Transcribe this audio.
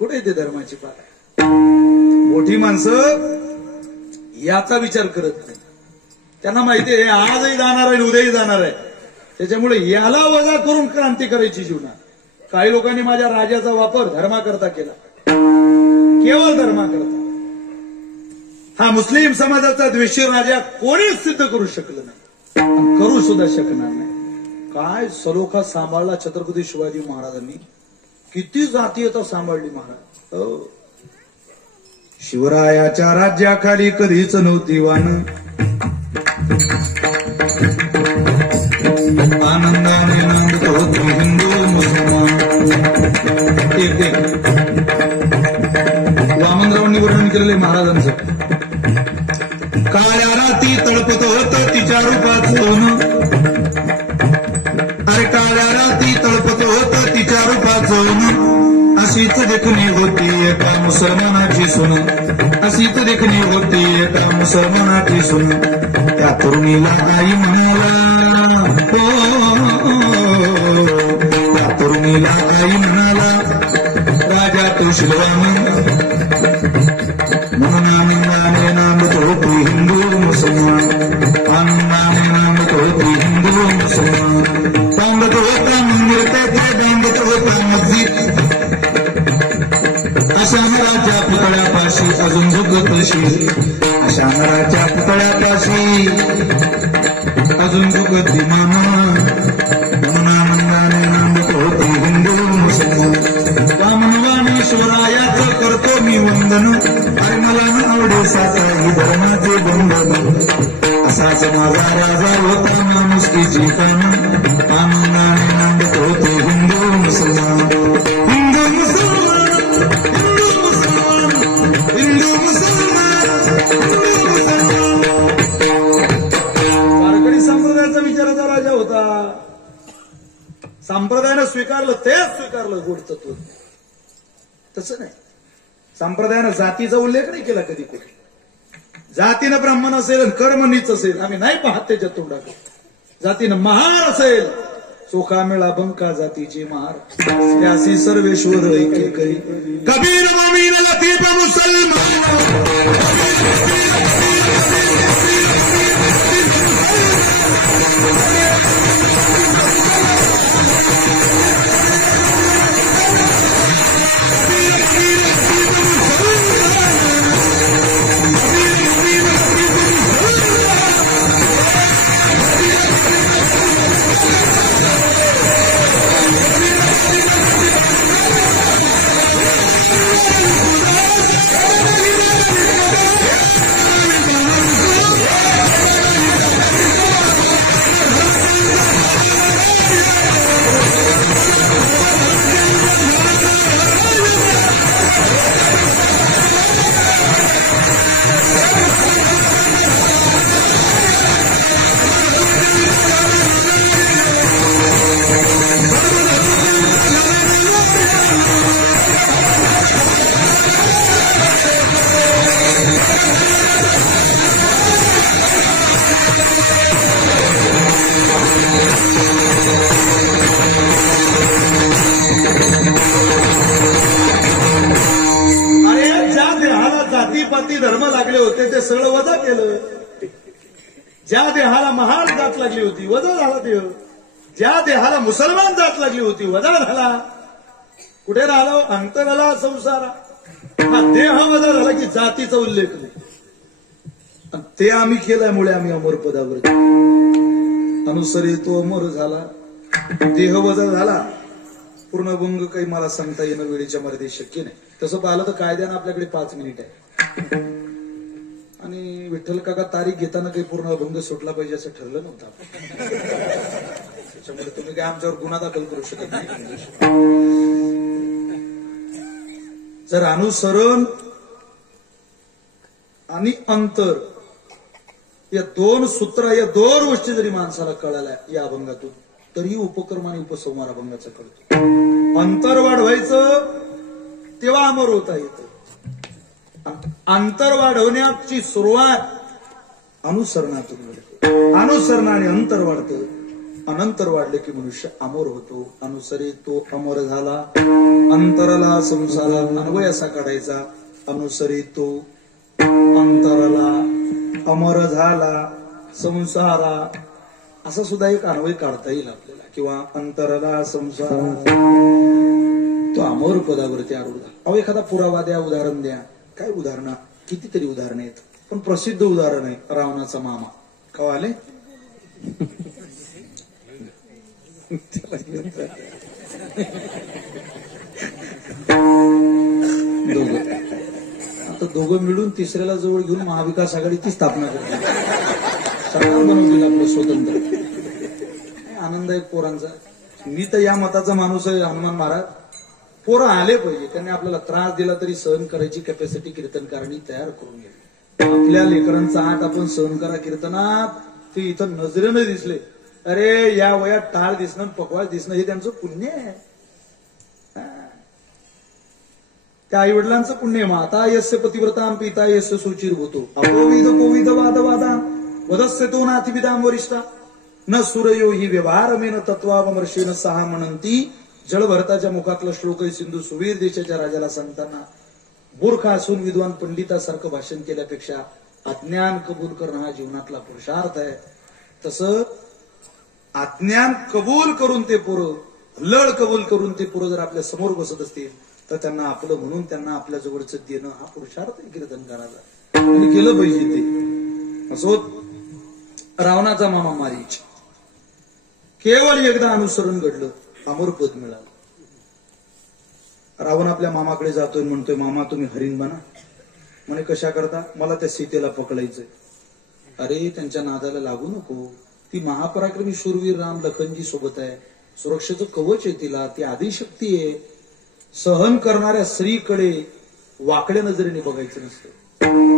कुठे येते धर्माची पात? मोठी माणसं याचा विचार करत नाही. त्यांना माहिती आहे आजही जाणार आहे उद्याही जाणार आहे, त्याच्यामुळे याला वजा करून क्रांती करायची जीवनात. काही लोकांनी माझ्या राजाचा वापर धर्माकरता केला, केवळ धर्माकरता. हा मुस्लिम समाजाचा द्वेषी राजा कोणीच सिद्ध करू शकलं नाही, करू सुद्धा शकणार नाही. काय सलोखा सांभाळला छत्रपती शिवाजी महाराजांनी, किती जातीयता सांभाळली महाराज. शिवरायाच्या राज्याखाली कधीच नव्हती वान, आनंदाने नांदतो हिंदू मुसलमान. वामनरावांनी वर्णन केलेलं आहे महाराजांचं. काळ्या राती तळपत होत तिच्या रूपाचं, अरे काळ्या राती तळपत होत तिच्या रूपाचं. अशीच देखणी होती एका मुसलमानाची सुन, अशीच देखणी होती एका मुसलमानाची सुन. त्या तरुणीला आई म्हणाला, त्या तरुणीला आई म्हणाला राजा तू शिलवान. म्हणून आनंदाने नांदतो तू हिंदू मुसलमान, आनंदाने नांदतो तू हिंदू मुसलमान. बांधत होता मंदिर त्याचे, बांधत होता मस्जिद, अशा नराच्या पुतळ्यापाशी अजून झुकतशी, अशा नराच्या पुतळ्यापाशी अजून झुकती मामा. म्हणून आनंदाने नांदतो तू हिंदू मुसलमान. वामनवाणी शिवरायाचं करतो मी वंदन, अरे मला न आवडे साचा ही धर्माचे बंधन. असाच माझा राजा होता माणुसकीची कान, आनंदाने नांदतो तू हिंदू मुसलमान. हिंदू मुसलमान, हिंदू मुसलमान, हिंदू मुसलमान, हिंदू मुसलमान. वारकरी संप्रदायाचा विचाराचा राजा होता. संप्रदायानं स्वीकारलं तेच स्वीकारलं गोड तत्व. तसं नाही, संप्रदायानं जातीचा उल्लेख नाही केला कधी कुठे. जातीनं ब्राह्मण असेल, कर्म नीच असेल, आम्ही नाही पाहत त्याच्या तोंडाकडे. जातीनं महार असेल, चोखा मेळा बंका जातीचे महार. त्यासी सर्वेश्वर ऐके करी, कबीर मोमीन लतीफ मुसलमान. धर्म लागले होते ते सगळं वजा केलं. ज्या देहाला महान जात लागली होती वजा झाला देह. ज्या देहाला मुसलमान जात लागली होती वजा झाला. कुठे राहिलो? अंतराला संसारा. हा देह वजा झाला की जातीचा उल्लेख नाही. ते आम्ही केल्यामुळे आम्ही अमर पदावर अनुसरी तो अमर झाला. देह वजा झाला. पूर्णभंग काही मला सांगता येणं वेळेच्या मर्यादेत शक्य नाही. तसं पाहिलं तर कायद्यानं आपल्याकडे 5 मिनिट आहे आणि विठ्ठल काका तारीख घेताना काही पूर्ण अभंग सुटला पाहिजे असं ठरलं नव्हतं. त्याच्यामुळे तुम्ही काय आमच्यावर गुन्हा दाखल करू शकत नाही. जर अनुसरण आणि अंतर या 2 सूत्र, या 2 गोष्टी जरी माणसाला कळाल्या या अभंगातून, तरी उपक्रम आणि उपसंहार अभंगाचा कळतो. अंतर वाढवायचं तेव्हा अमर होता येतं. अंतर वाढवण्याची सुरुवात अनुसरणातून. अनुसरणाने अंतर वाढतं, अनंतर वाढले की मनुष्य अमोर होतो. अनुसरी तो अमोर झाला. अंतराला संसारा अन्वय असा काढायचा. अनुसरी तो अंतराला अमर झाला संसारा असा सुद्धा एक अन्वय काढता येईल आपल्याला. किंवा अंतराला संसारा तो अमोर पदावरती आरूढ झाला. अहो एखादा पुरावा द्या, उदाहरण द्या. काय उदाहरणं, कितीतरी उदाहरणं आहेत, पण प्रसिद्ध उदाहरण आहे रावणाचा मामा. का आले दोघं आता दोघं मिळून तिसऱ्याला जवळ घेऊन महाविकास आघाडीची स्थापना करतात. सरकार बनवतील आपलं स्वतंत्र. आनंद आहे पोरांचा. मी तर या मताचा माणूस आहे हनुमान महाराज. पोरं आले पाहिजे. त्यांनी आपल्याला त्रास दिला तरी सहन करायची कॅपॅसिटी कीर्तनकारांनी तयार करून घ्या. आपल्या लेकरांचा आठ आपण सहन करा कीर्तनात. ते इथं नजरेनं दिसले, अरे या वयात टाळ दिसणं पकवास दिसणं हे त्यांचं पुण्य आहे. त्या आई वडिलांचं पुण्य. माता यस्य पतिव्रतां पिता यस्य सुचिर होतो. अपोविद कोविद वादवादां वदस्य तो नाथिविदां वरिष्ठा न सूरयो ही व्यवहारमेन तत्वावमर्षेन सहा म्हणंती. जळभरताच्या मुखातला श्लोक आहे. सिंधू सुवीर देशाच्या राजाला सांगताना मूर्ख असून विद्वान पंडितासारखं भाषण केल्यापेक्षा अज्ञान कबूल करणं हा जीवनातला पुरुषार्थ आहे. तसं अज्ञान कबूल करून ते पोरं, लढ कबूल करून ते पोरं जर आपल्या समोर बसत असतील तर त्यांना आपलं म्हणून त्यांना आपल्या जवळचं देणं हा पुरुषार्थ आहे कीर्तनकाराचा. आणि केलं पाहिजे ते. असो रावणाचा मामा मारीच केवळ एकदा अनुसरण घडलं, अमर पद मिळालं. रावण आपल्या मामाकडे जातोय, म्हणतोय मामा तुम्ही हरिण बना. म्हणे कशा करता? मला त्या सीतेला पकडायचंय. अरे त्यांच्या नादाला लागू नको. ती महापराक्रमी शूरवीर राम लखनजी सोबत आहे. सुरक्षेचं कवच आहे तिला. ती आदिशक्ती आहे. सहन करणाऱ्या स्त्रीकडे वाकड्या नजरेने बघायचं नसतं.